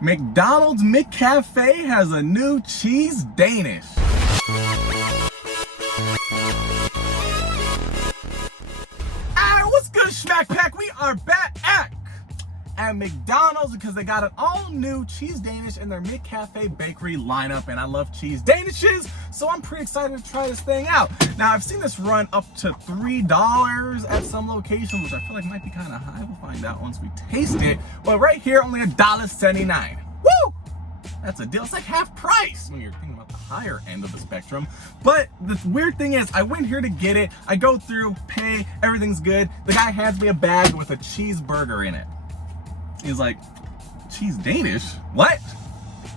McDonald's McCafé has a new cheese Danish. What's good, Schmack Pack? We are back at McDonald's because they got an all-new cheese Danish in their McCafé Bakery lineup, and I love cheese Danishes, so I'm pretty excited to try this thing out. Now, I've seen this run up to $3 at some locations, which I feel like might be kind of high. We'll find out once we taste it. But right here, only $1.79. Woo! That's a deal. It's like half price when you're thinking about the higher end of the spectrum. But the weird thing is, I went here to get it. I go through, pay, everything's good. The guy hands me a bag with a cheeseburger in it. He's like, cheese Danish? What?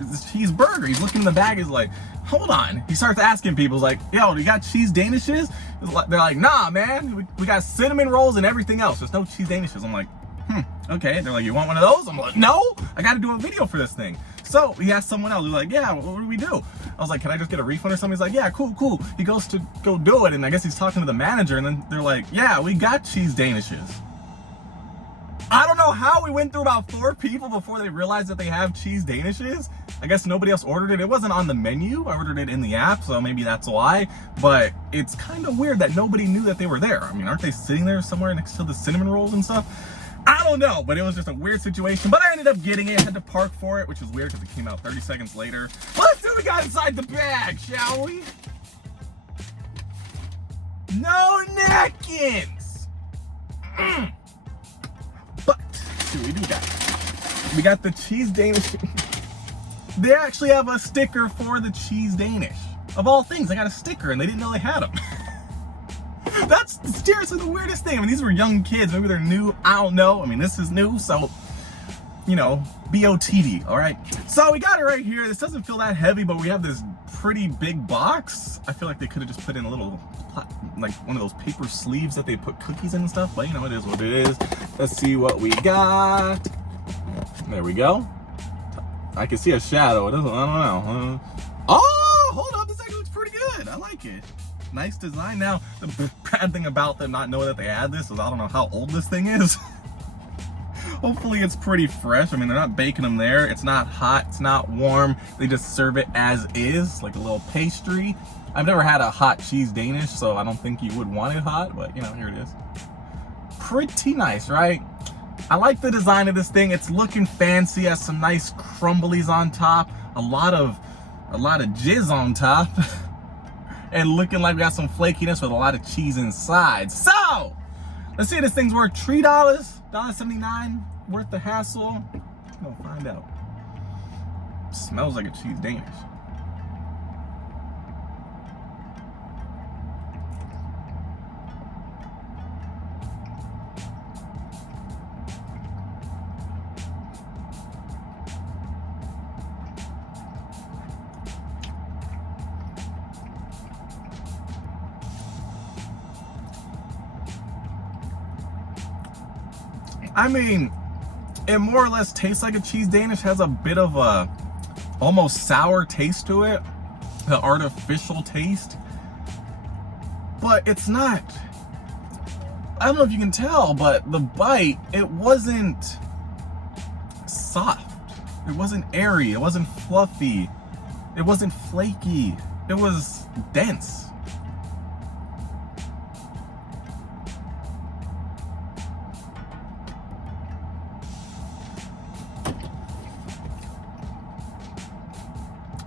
It's a cheeseburger. He's looking in the bag. He's like, hold on. He starts asking people, he's like, yo, you got cheese Danishes? They're like, nah, man. We got cinnamon rolls and everything else. There's no cheese Danishes. I'm like, okay. They're like, you want one of those? I'm like, no, I got to do a video for this thing. So he asked someone else. He's like, yeah, what do we do? I was like, can I just get a refund or something? He's like, yeah, cool. He goes to go do it. And I guess he's talking to the manager. And then they're like, yeah, we got cheese Danishes. I don't know how we went through about 4 people before they realized that they have cheese Danishes. I guess nobody else ordered it. It wasn't on the menu. I ordered it in the app, so maybe that's why. But it's kind of weird that nobody knew that they were there. I mean, aren't they sitting there somewhere next to the cinnamon rolls and stuff? I don't know, but it was just a weird situation. But I ended up getting it. I had to park for it, which is weird because it came out 30 seconds later. Let's see what we got inside the bag, shall we? No napkins! But, see what we do got. We got the cheese Danish. They actually have a sticker for the cheese Danish. Of all things, they got a sticker and they didn't know they had them. That's seriously the weirdest thing. I mean, these were young kids. Maybe they're new. I don't know. I mean, this is new, so, you know, BOTD, all right? So we got it right here. This doesn't feel that heavy, but we have this pretty big box. I feel like they could have just put in a little, like one of those paper sleeves that they put cookies in and stuff, but you know, it is what it is. Let's see what we got. There we go. I can see a shadow. It doesn't, I don't know. Oh, hold up. This actually looks pretty good. I like it. Nice design. Now, the bad thing about them not knowing that they had this is I don't know how old this thing is. Hopefully it's pretty fresh. I mean, they're not baking them there. It's not hot. It's not warm. They just serve it as is, like a little pastry. I've never had a hot cheese Danish, so I don't think you would want it hot, but you know, here it is. Pretty nice, right? I like the design of this thing. It's looking fancy. Has some nice crumblies on top. A lot of jizz on top. And looking like we got some flakiness with a lot of cheese inside. So, let's see if this thing's worth $3, $1.79, worth the hassle. We'll find out. Smells like a cheese Danish. I mean, it more or less tastes like a cheese Danish. Has a bit of a almost sour taste to it, the artificial taste. But it's not, I don't know if you can tell, but the bite, it wasn't soft. It wasn't airy. It wasn't fluffy. It wasn't flaky. It was dense.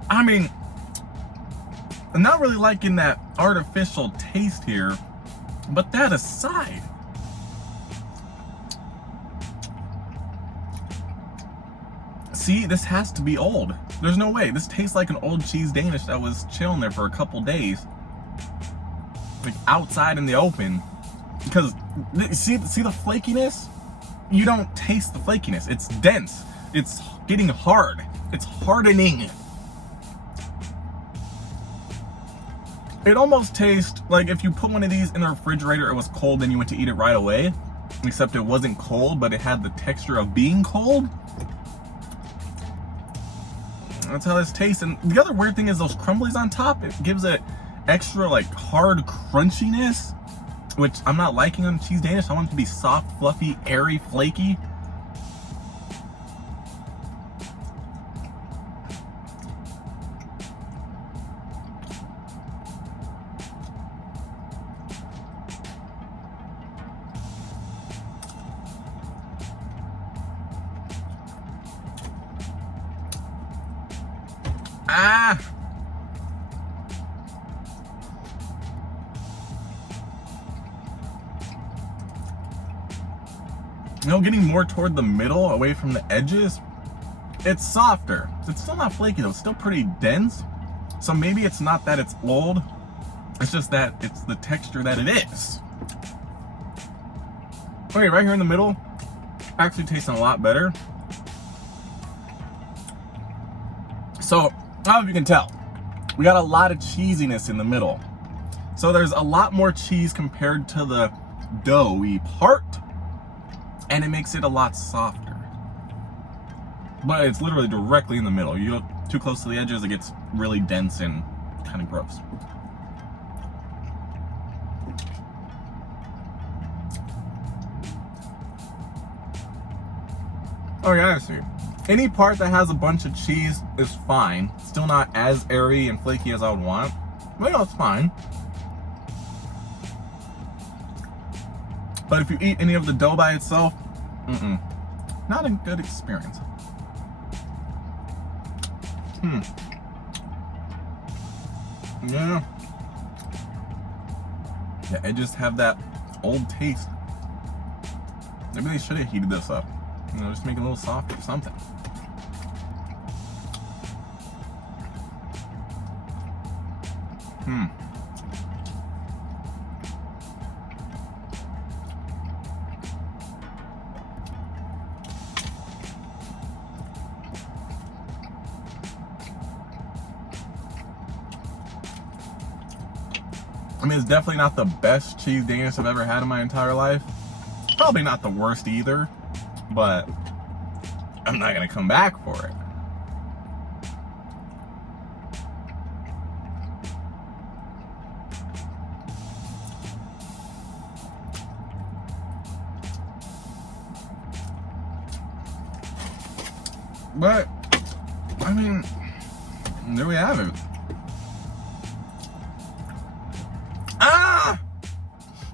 I mean, I'm not really liking that artificial taste here, but that aside, see, this has to be old. There's no way. This tastes like an old cheese Danish that was chilling there for a couple days, like outside in the open. Because see the flakiness? You don't taste the flakiness. It's dense. It's getting hard. It's hardening. It almost tastes like if you put one of these in the refrigerator, it was cold, then you went to eat it right away. Except it wasn't cold, but it had the texture of being cold. That's how this tastes. And the other weird thing is those crumblies on top. It gives it extra like hard crunchiness, which I'm not liking on cheese Danish. I want it to be soft, fluffy, airy, flaky. Ah! You know, getting more toward the middle, away from the edges, it's softer. It's still not flaky though, it's still pretty dense. So maybe it's not that it's old, it's just that it's the texture that it is. Okay, right here in the middle, actually tasting a lot better. So, I don't know if you can tell, we got a lot of cheesiness in the middle. So there's a lot more cheese compared to the doughy part, and it makes it a lot softer. But it's literally directly in the middle. You go too close to the edges, it gets really dense and kind of gross. Oh yeah, I see. Any part that has a bunch of cheese is fine. Still not as airy and flaky as I would want. But you know, it's fine. But if you eat any of the dough by itself, not a good experience. Yeah. Yeah, it just have that old taste. Maybe they should have heated this up. You know, just make it a little softer or something. I mean, it's definitely not the best cheese Danish I've ever had in my entire life. Probably not the worst either, but I'm not gonna come back for it. But, I mean, there we have it.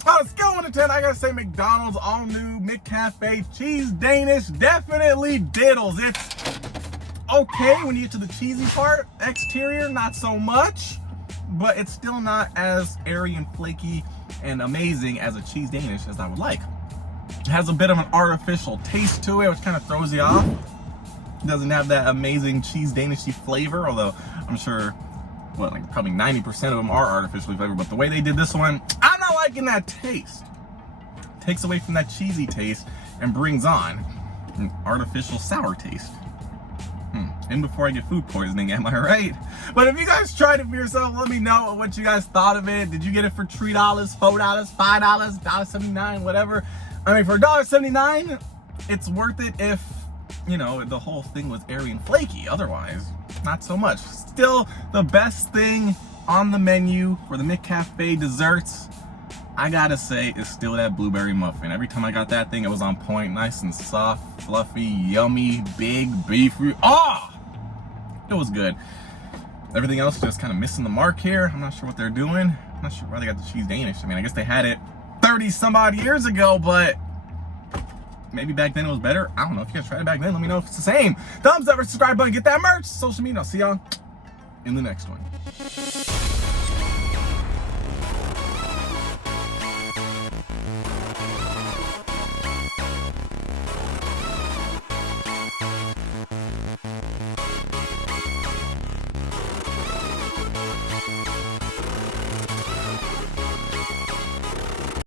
On a scale of 1 to 10, I gotta say McDonald's all new McCafé cheese Danish definitely diddles. It's okay when you get to the cheesy part. Exterior, not so much, but it's still not as airy and flaky and amazing as a cheese Danish as I would like. It has a bit of an artificial taste to it, which kind of throws you off. It doesn't have that amazing cheese Danishy flavor, although I'm sure, well, like probably 90% of them are artificially flavored, but the way they did this one, I'm not liking that taste. It takes away from that cheesy taste and brings on an artificial sour taste. And before I get food poisoning, am I right? But if you guys tried it for yourself, let me know what you guys thought of it. Did you get it for $3, $4, $5, $1.79, whatever? I mean, for $1.79, it's worth it if, you know, the whole thing was airy and flaky. Otherwise, not so much. Still, the best thing on the menu for the McCafé desserts, I gotta say, is still that blueberry muffin. Every time I got that thing, it was on point, nice and soft, fluffy, yummy, big, beefy. Oh! It was good. Everything else just kind of missing the mark here. I'm not sure what they're doing. I'm not sure why they got the cheese Danish. I mean, I guess they had it 30 some odd years ago, but maybe back then it was better. I don't know. If you guys tried it back then, let me know if it's the same. Thumbs up or subscribe button, get that merch, social media. I'll see y'all in the next one.